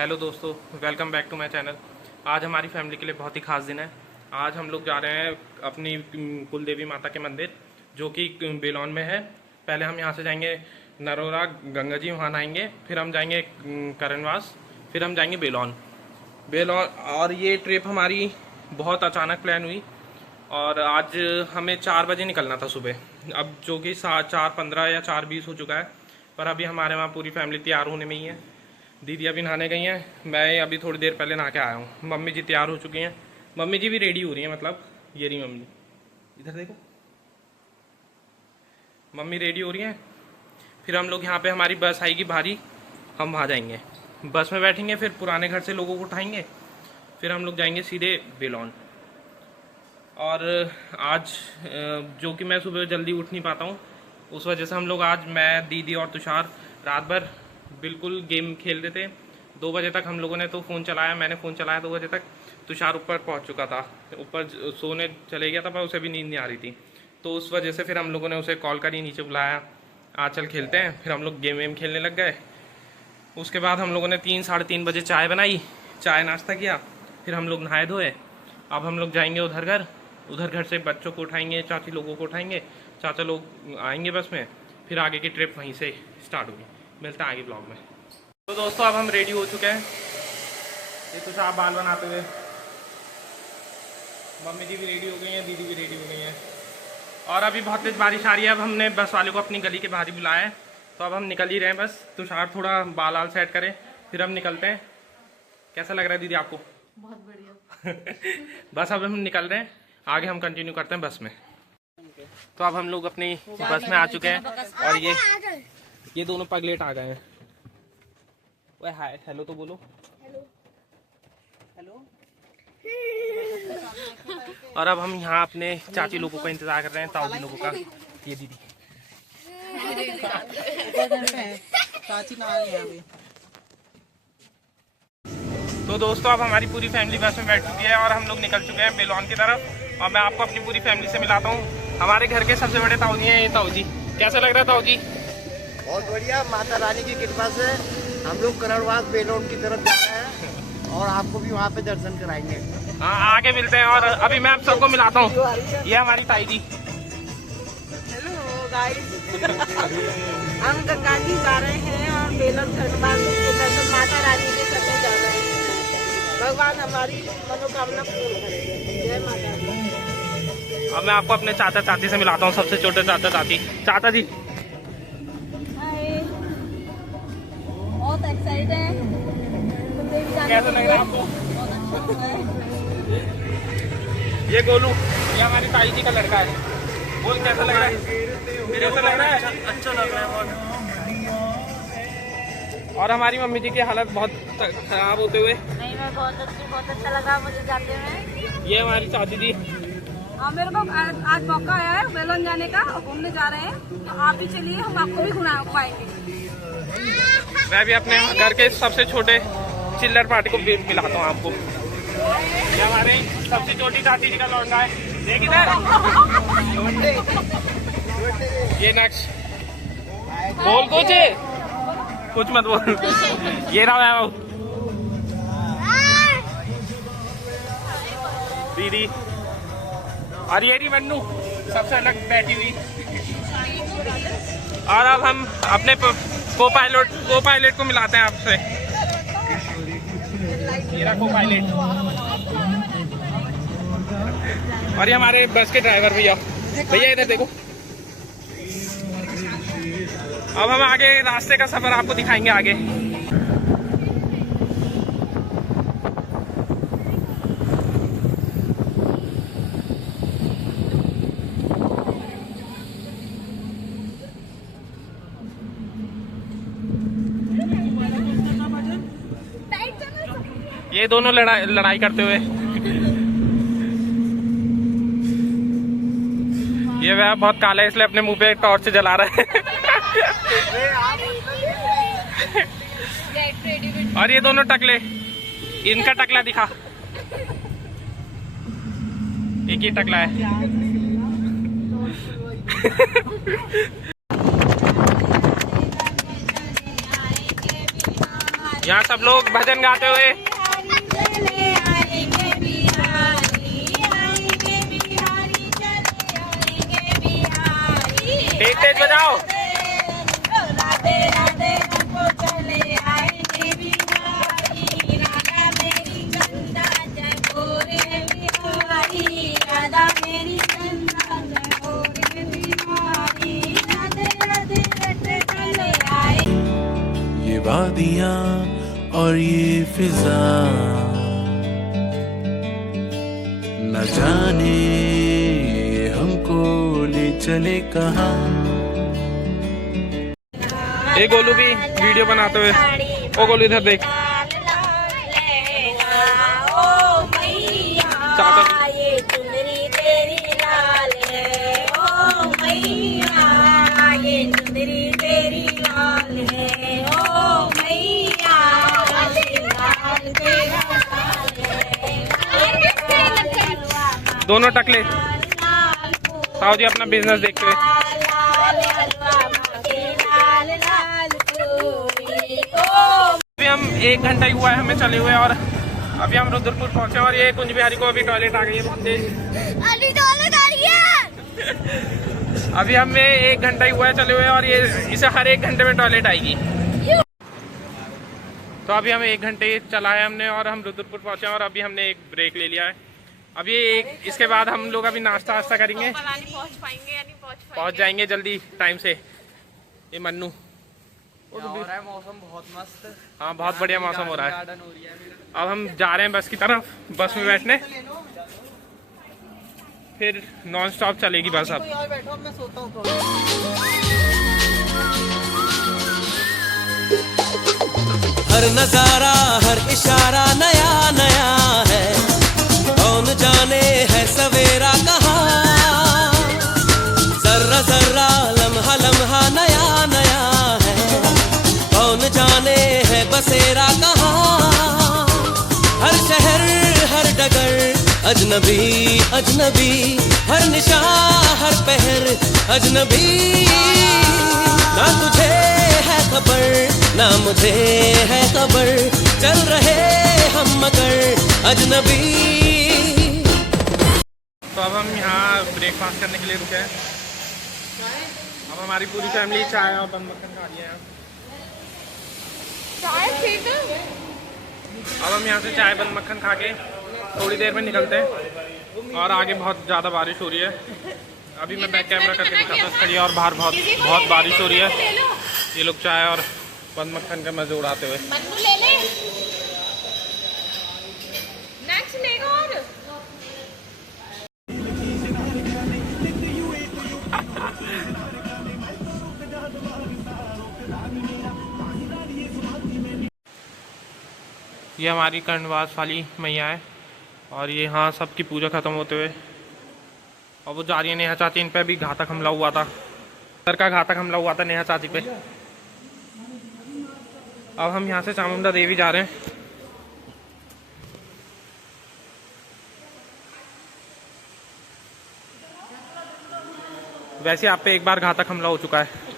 Hello दोस्तों, welcome back to my channel. आज हमारी फैमिली के लिए बहुत ही खास दिन है। आज हम लोग जा रहे हैं अपनी कुल देवी माता के मंदिर जो कि बेलौन में है। पहले हम यहाँ से जाएंगे नरोरा गंगा जी, वहाँ नहाएंगे, फिर हम जाएंगे करणवास, फिर हम जाएंगे बेलौन। और ये ट्रिप हमारी बहुत अचानक प्लान हुई और आज हमें 4 बजे निकलना था सुबह, अब जो कि 4:15 या 4:20 हो चुका है। पर अभी हमारे वहाँ पूरी फैमिली तैयार होने में ही है। दीदी अभी नहाने गई हैं, मैं अभी थोड़ी देर पहले नहा के आया हूँ। मम्मी जी तैयार हो चुकी हैं, मम्मी जी भी रेडी हो रही हैं, मतलब ये रही मम्मी, इधर देखो, मम्मी रेडी हो रही हैं। फिर हम लोग यहाँ पे हमारी बस आएगी भारी, हम वहाँ जाएंगे, बस में बैठेंगे, फिर पुराने घर से लोगों को उठाएंगे, फिर हम लोग जाएंगे सीधे बेलौन। और आज जो कि मैं सुबह जल्दी उठ नहीं पाता हूँ, उस वजह से हम लोग आज, मैं, दीदी और तुषार रात भर बिल्कुल गेम खेल रहे थे। 2 बजे तक हम लोगों ने तो फ़ोन चलाया, मैंने फ़ोन चलाया 2 बजे तक। तुषार ऊपर पहुंच चुका था, ऊपर सोने चले गया था, पर उसे भी नींद नहीं आ रही थी, तो उस वजह से फिर हम लोगों ने उसे कॉल करी, नीचे बुलाया, आज चल खेलते हैं। फिर हम लोग गेम वेम खेलने लग गए। उसके बाद हम लोगों ने 3 साढ़े 3 बजे चाय बनाई, चाय नाश्ता किया, फिर हम लोग नहाए धोए। अब हम लोग जाएंगे उधर घर से बच्चों को उठाएंगे, चाची लोगों को उठाएंगे, चाचा लोग आएंगे बस में, फिर आगे की ट्रिप वहीं से स्टार्ट होगी। मिलते हैं आगे ब्लॉग में। तो दोस्तों अब हम रेडी हो चुके हैं, ये तो आप बाल बनाते हुए, मम्मी जी भी रेडी हो गई हैं, दीदी भी रेडी हो गई हैं। और अभी बहुत तेज बारिश आ रही है। अब हमने बस वाले को अपनी गली के बाहर ही बुलाया है, तो अब हम निकल ही रहे हैं। बस तुषार थोड़ा बाल आल सेट करें, फिर हम निकलते हैं। कैसा लग रहा है दीदी आपको? बहुत बढ़िया। बस अब हम निकल रहे हैं, आगे हम कंटिन्यू करते हैं बस में। तो अब हम लोग अपनी बस में आ चुके हैं और ये दोनों पगलेट आ गए हैं। ओए हाय, हेलो तो बोलो। हेलो। और अब हम यहाँ अपने चाची लोगों का इंतजार कर रहे हैं, ताऊ जी लोगों का। ये दीदी चाची ना आई है अभी। तो दोस्तों अब हमारी पूरी फैमिली बस में बैठ चुकी है और हम लोग निकल चुके हैं बेलौन की तरफ। और मैं आपको अपनी पूरी फैमिली से मिलाता हूँ। हमारे घर के सबसे बड़े ताऊ जी हैं, ये ताऊ जी। कैसा लग रहा है ताऊ जी? बहुत बढ़िया, माता रानी की कृपा से हम लोग करणवास बेलौन की तरफ जा रहे हैं और आपको भी वहाँ पे दर्शन कराएंगे। हाँ, आगे मिलते हैं। और अभी मैं आप सबको मिलाता हूँ, ये हमारी ताई जी। हेलो गाइस, हम गंगा जी जा रहे हैं और बेलौन करणवास के दर्शन माता रानी के करने जा रहे हैं। भगवान हमारी मनोकामना पूर्ण करें। जय माता दी। अब मैं आपको अपने चाचा चाची से मिलाता हूँ, सबसे छोटे चाचा चाची। चाचा जी बहुत एक्साइटेड है। कैसा लग रहा है आपको? ये गोलू, ये हमारी ताई जी का लड़का है। बोल कैसा लग रहा है? कैसा लग रहा है? अच्छा लग रहा है बहुत। और हमारी मम्मी जी की हालत बहुत खराब होते हुए। नहीं, मैं बहुत अच्छा लगा मुझे जाते हुए। ये हमारी चाची जी। हाँ, मेरे को आज मौका आया है बेलौन जाने का और घूमने जा रहे हैं, तो आप भी चलिए, हम आपको भी घुमा पाएंगे। मैं भी अपने घर के सबसे छोटे चिल्लर पार्टी को मिलाता हूँ आपको। ये हमारे सबसे छोटी चाची जी का लौंडा है, देख इधर। ये नक्श बोल कुछ मत बोल। ये रहा दीदी, और ये रही मन्नू सबसे अलग बैठी हुई। और अब हम अपने को पायलट को मिलाते हैं आपसे। ये को पायलट, और ये हमारे बस के ड्राइवर भैया इधर देखो। अब हम आगे रास्ते का सफर आपको दिखाएंगे आगे। ये दोनों लड़ाई करते हुए। ये वह बहुत काला है, इसलिए अपने मुंह पे टॉर्च जला रहा है। और ये दोनों टकले, इनका टकला दिखा, एक ही टकला है। यहाँ सब लोग भजन गाते हुए तेज तेज बजाओ। ये वादियाँ और ये फिजा न जाने ये हमको ले चले कहाँ। ये गोलू भी वीडियो बनाते हुए। ओ गोलू इधर देख। दोनों टकले साहू जी अपना बिजनेस देखते हुए। अभी हम 1 घंटा ही हुआ है हमें चले हुए और अभी हम रुद्रपुर पहुंचे और ये कुंज बिहारी को अभी टॉयलेट आ गई है बहुत तेज। अभी हमें 1 घंटा ही हुआ है चले हुए और ये इसे हर 1 घंटे में टॉयलेट आएगी। तो अभी हमें 1 घंटे चला है हमने और हम रुद्रपुर पहुंचे और अभी हमने एक ब्रेक ले लिया है। अभी इसके बाद हम लोग अभी नाश्ता वास्ता करेंगे। पहुंच जाएंगे जल्दी टाइम से। ये मन्नू हो रहा है मौसम बहुत मस्त। हाँ बहुत बढ़िया मौसम हो रहा है। अब हम जा रहे हैं बस की तरफ, बस में बैठने, फिर नॉन स्टॉप चलेगी बस। अब बैठो मैं सोता हूँ। हर नजारा हर इशारा नया नया है, कौन जाने है सवेरा कहाँ। जर्रा जर्रा लम्हा लम्हा नया नया है, कौन जाने है बसेरा कहाँ। हर शहर हर डगर अजनबी अजनबी, हर निशा हर पहर अजनबी। ना तुझे है खबर ना मुझे है खबर, चल रहे हम मगर अजनबी। तो अब हम यहाँ ब्रेकफास्ट करने के लिए रुके हैं। अब हमारी पूरी फैमिली चाय और बन मक्खन खा रही है। अब हम यहाँ से चाय बन मक्खन खा के थोड़ी देर में निकलते हैं और आगे बहुत ज़्यादा बारिश हो रही है। अभी मैं बैक कैमरा करके दिखाता हूँ खड़ी है और बाहर बहुत बहुत बारिश हो रही है। ये लोग चाय और बन मक्खन का मजे उड़ाते हुए। ले ले नेक्स्ट लेगा और ये हमारी कर्णवास वाली मैया है और ये यहाँ सबकी पूजा खत्म होते हुए और वो जा रही है नेहा चाची। इन पे भी घातक हमला हुआ था, सर का घातक हमला हुआ था नेहा चाची पे। अब हम यहाँ से चामुंडा देवी जा रहे हैं। वैसे आप पे एक बार घातक हमला हो चुका है।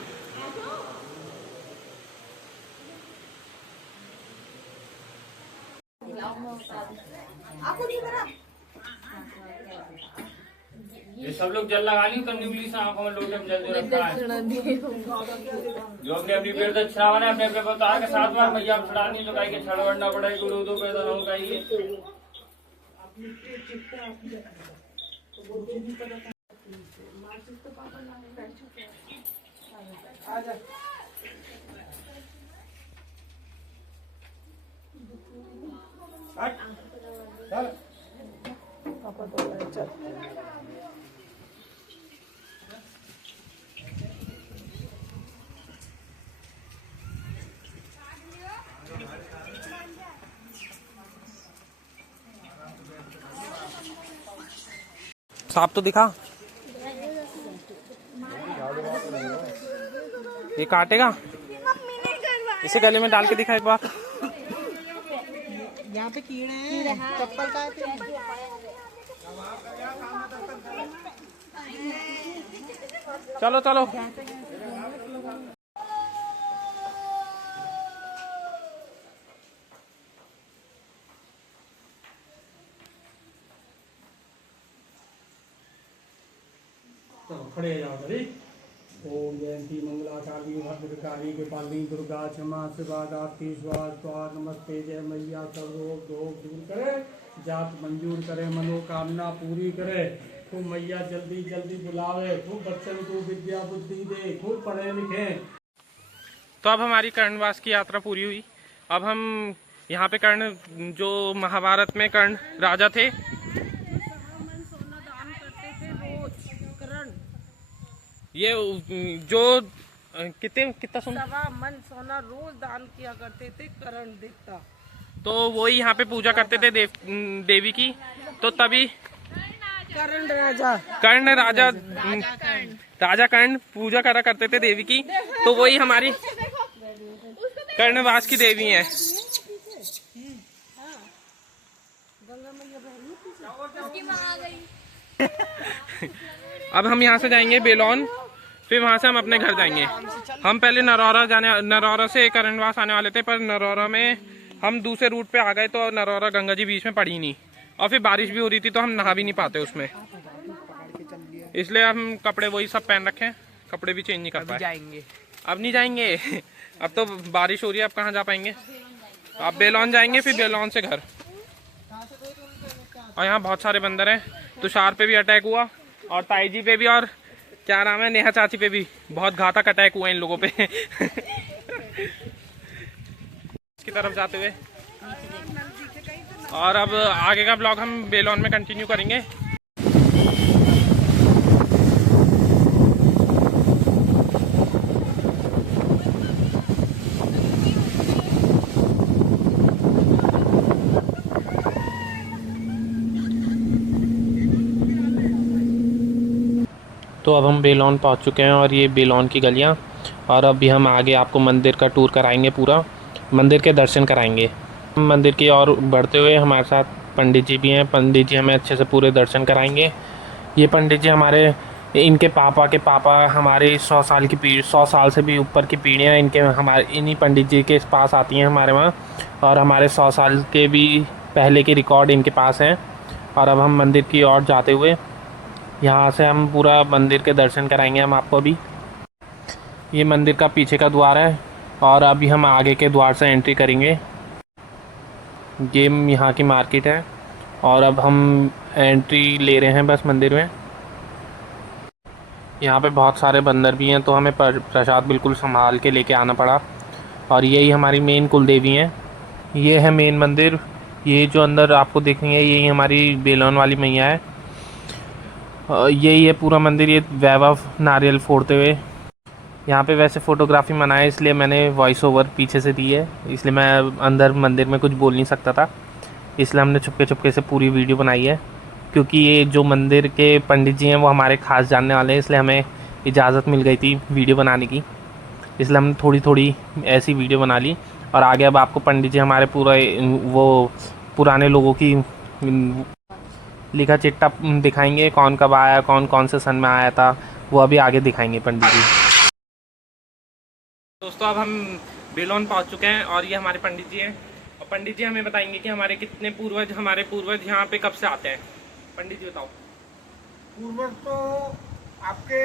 ये सब लोग जल लगा ली तो न्यूली से आंखों में लोग जल दे रखा है। जो अपने अपनी पेड़ तक छावना अपने अपने बता के 7 बार मैया छड़ानी लगाई के छड़वड़ना पड़ेगी, गुरु दो पैदा हो गई। सांप तो दिखा। ये काटेगा, इसे गले में डाल के दिखा एक बार। यहाँ पे कीड़े हैं, चप्पल का चलो चलो। चलो खड़े जाओ सभी। ओम जयंती मंगला काली भद्रकाली कृपाली दुर्गा क्षमा शिवा दात्री स्वाद नमस्ते जय मैया सब रोग दोग दूर करे, जात मंजूर करे, मनोकामना पूरी करे। खूब मैया जल्दी जल्दी बुलावे, खूब बच्चन को विद्या बुद्धि दे, खूब पढ़े लिखे। तो अब हमारी कर्णवास की यात्रा पूरी हुई। अब हम यहाँ पे कर्ण, जो महाभारत में कर्ण राजा थे, सोना दान करते थे रोज करण। ये जो कितना सोना, 1.25 मन सोना रोज दान किया करते थे करण देवता। तो वही यहाँ पे पूजा करते थे देवी की। तो तभी करण राजा राजा कर्ण पूजा करा करते थे देवी की। तो वही हमारी कर्णवास की देवी है। अब हम यहाँ से जाएंगे बेलोन, फिर वहाँ से हम अपने घर जाएंगे। हम पहले नरौरा से कर्णवास आने वाले थे, पर नरौरा में हम दूसरे रूट पे आ गए, तो नरौरा गंगा जी बीच में पड़ी नहीं, और फिर बारिश भी हो रही थी तो हम नहा भी नहीं पाते उसमें, इसलिए हम कपड़े वही सब पहन रखे हैं, कपड़े भी चेंज नहीं कर पाए। अब नहीं जाएंगे, अब तो बारिश हो रही है, अब कहाँ जा पाएंगे। अब बेलोन जाएंगे, फिर बेलोन से घर। और यहाँ बहुत सारे बंदर हैं। तुषार पे भी अटैक हुआ, और ताई जी पे भी, और क्या नाम है, नेहा चाची पे भी बहुत घातक अटैक हुआ इन लोगों पे। इसकी तरफ जाते हुए, और अब आगे का ब्लॉग हम बेलोन में कंटिन्यू करेंगे। तो अब हम बेलोन पहुंच चुके हैं, और ये बेलोन की गलियां, और अभी हम आगे आपको मंदिर का टूर कराएंगे, पूरा मंदिर के दर्शन कराएंगे। मंदिर की ओर बढ़ते हुए हमारे साथ पंडित जी भी हैं। पंडित जी हमें अच्छे से पूरे दर्शन कराएंगे। ये पंडित जी हमारे, इनके पापा के पापा हमारे 100 साल की पीढ़ी, 100 साल से भी ऊपर की पीढ़ियाँ इन्हीं पंडित जी के पास आती हैं हमारे वहाँ, और हमारे 100 साल के भी पहले के रिकॉर्ड इनके पास हैं। और अब हम मंदिर की ओर जाते हुए, यहाँ से हम पूरा मंदिर के दर्शन कराएंगे हम आपको। अभी ये मंदिर का पीछे का द्वार है, और अभी हम आगे के द्वार से एंट्री करेंगे। ये यहाँ की मार्केट है, और अब हम एंट्री ले रहे हैं बस मंदिर में। यहाँ पे बहुत सारे बंदर भी हैं, तो हमें प्रसाद बिल्कुल संभाल के लेके आना पड़ा। और यही हमारी मेन कुल देवी हैं। ये है मेन मंदिर। ये जो अंदर आपको दिख रही है, यही हमारी बेलोन वाली मैया है। यही है पूरा मंदिर। ये वैभव नारियल फोड़ते हुए, यहाँ पे वैसे फ़ोटोग्राफी मना है, इसलिए मैंने वॉइस ओवर पीछे से दी है, इसलिए मैं अंदर मंदिर में कुछ बोल नहीं सकता था, इसलिए हमने छुपके से पूरी वीडियो बनाई है। क्योंकि ये जो मंदिर के पंडित जी हैं वो हमारे खास जानने वाले हैं, इसलिए हमें इजाज़त मिल गई थी वीडियो बनाने की, इसलिए हमने थोड़ी ऐसी वीडियो बना ली। और आगे अब आपको पंडित जी हमारे पूरा वो पुराने लोगों की लिखा चिट्ठा दिखाएंगे, कौन कब आया, कौन से सन में आया था, वो अभी आगे दिखाएंगे पंडित जी। दोस्तों अब हम बेलोन पहुंच चुके हैं, और ये हमारे पंडित जी हैं, और पंडित जी हमें बताएंगे कि हमारे पूर्वज यहाँ पे कब से आते हैं। पंडित जी बताओ। पूर्वज तो आपके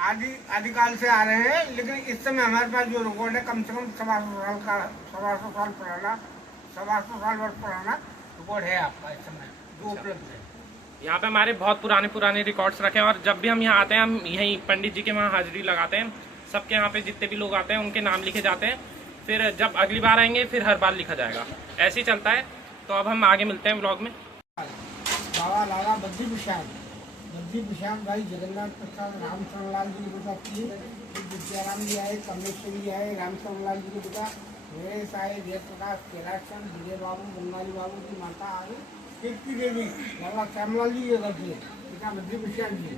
आदिकाल से आ रहे हैं, लेकिन इस समय हमारे पास जो रिकॉर्ड है कम से कम 125 साल पुराना, 125 साल वर्ष पुराना रिकॉर्ड है आपका इस समय जो उपलब्ध है। यहाँ पे हमारे बहुत पुराने रिकॉर्ड्स रखे हैं, और जब भी हम यहाँ आते हैं हम यहीं पंडित जी के वहाँ हाजिरी लगाते हैं। सबके यहाँ पे जितने भी लोग आते हैं उनके नाम लिखे जाते हैं, फिर जब अगली बार आएंगे फिर हर बार लिखा जाएगा, ऐसे ही चलता है। तो अब हम आगे मिलते हैं व्लॉग में। बाबा लाला बद्री विशाल भाई जगन्नाथ प्रसाद रामचरण लाल जी के बेटा की विद्याराम जी आए, कमलेश्वरी जी आए, रामचरण लाल जी के बेटा नरेश आए, जयप्रकाश, कैलाशचंद, विजय बाबू, बनवारी बाबू की माता आई, कीर्ति देवी, लाला श्यामलाल जी के घर से पिता बद्री विशाल जी।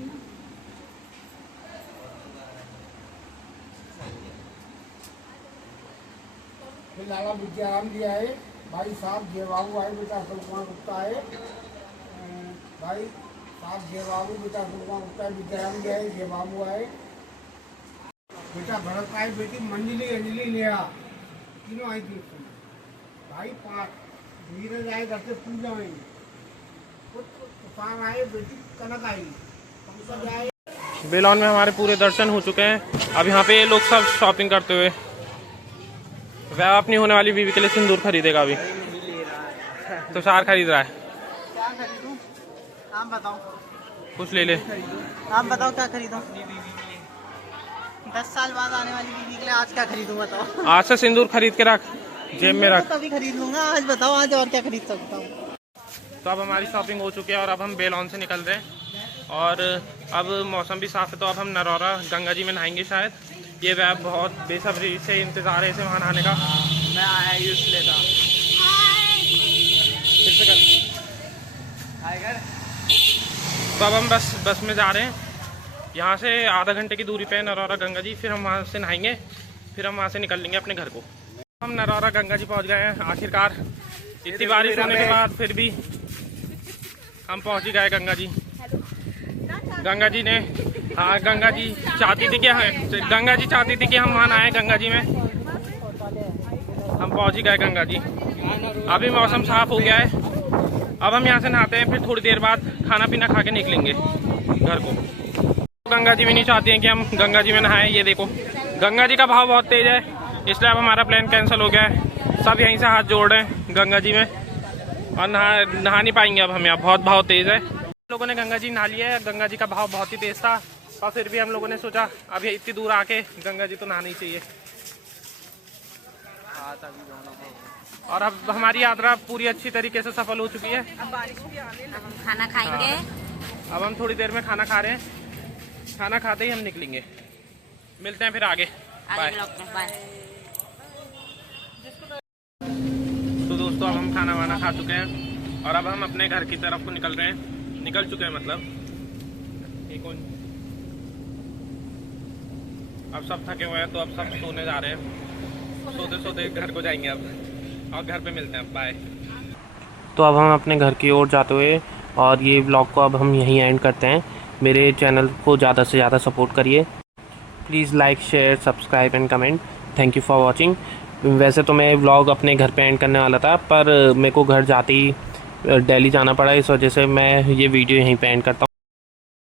फिर लाला विद्याराम जी आए, भाई साहब जय बाबू आए, बेटा अशोक कुमार गुप्ता आए, भाई साहब जय बाबू, बेटा अशोक कुमार गुप्ता, विद्याराम जी आए, जय बाबू आए, बेटा भरत आए, बेटी मंजली अंजलि नेहा तीनों आई थी। भाई 5 नीरज आए, घर से पूजा हुई, पुत्र तुफान आए, बेटी कनक आई, पंकज आए। बेलौन में हमारे पूरे दर्शन हो चुके हैं। अब यहाँ पे ये लोग सब शॉपिंग करते हुए। वह अपनी होने वाली बीवी के लिए सिंदूर खरीदेगा अभी। तुषार खरीद रहा है। क्या खरीदूं? आप बताओ। कुछ ले ले। आप बताओ क्या खरीदूं? 10 साल बाद आने वाली बीवी के लिए आज क्या खरीदूं बताओ? आज से सिंदूर खरीद के रख, जेब में रख। तभी खरीद लूंगा। आज बताओ, आज और क्या खरीद सकता हूँ? तो अब हमारी शॉपिंग हो चुकी है और अब हम बेलौन से निकल रहे हैं। और अब मौसम भी साफ है तो अब हम नरौरा गंगा जी में नहाएंगे शायद। ये वह बहुत बेसब्री से इंतज़ार है इसे वहाँ नहाने का। मैं आया यूज लेता फिर से कर। तो अब हम बस में जा रहे हैं। यहाँ से आधा घंटे की दूरी पे है नरौरा गंगा जी। फिर हम वहाँ से नहाएंगे, फिर हम वहाँ से निकल लेंगे अपने घर को। हम नरौरा गंगा जी पहुँच गए हैं आखिरकार। इतनी बारिश होने के बाद फिर भी हम पहुँच ही गए गंगा जी। गंगा जी ने गंगा जी चाहती थी कि हम वहाँ नहाएं गंगा जी में। हम पहुँच ही गए गंगा जी। अभी मौसम साफ हो गया है। अब हम यहाँ से नहाते हैं, फिर थोड़ी देर बाद खाना पीना खा के निकलेंगे घर को। गंगा जी भी नहीं चाहती हैं कि हम गंगा जी में नहाएं। ये देखो गंगा जी का बहाव बहुत तेज है, इसलिए अब हमारा प्लान कैंसिल हो गया है। सब यहीं से हाथ जोड़ रहे हैं गंगा जी में और नहा नहीं पाएंगे अब हम यहाँ, बहुत बहाव तेज है। लोगों ने गंगा जी नहा लिया है। गंगा जी का बहाव बहुत ही तेज था और फिर भी हम लोगों ने सोचा अभी इतनी दूर आके गंगा जी तो नहाना ही चाहिए। और अब हमारी यात्रा पूरी अच्छी तरीके से सफल हो चुकी है। हम खाना खाएंगे। अब हम थोड़ी देर में खाना खा रहे हैं। खाना खाते ही हम निकलेंगे। मिलते हैं फिर आगे। बाय। तो दोस्तों अब हम खाना वाना खा चुके हैं और अब हम अपने घर की तरफ को निकल रहे हैं। निकल चुके हैं मतलब। अब सब थके हुए हैं तो अब सब सोने जा रहे हैं। सोते सोते घर को जाएंगे अब और घर पे मिलते हैं। बाय। तो अब हम अपने घर की ओर जाते हुए और ये व्लॉग को अब हम यहीं एंड करते हैं। मेरे चैनल को ज़्यादा से ज़्यादा सपोर्ट करिए। Please like, share, subscribe and comment. Thank you for watching. वैसे तो मैं व्लॉग अपने घर पे एंड करने वाला था, पर मेरे को घर जाते ही दिल्ली जाना पड़ा, इस वजह से मैं ये वीडियो यहीं पे एंड करता हूँ।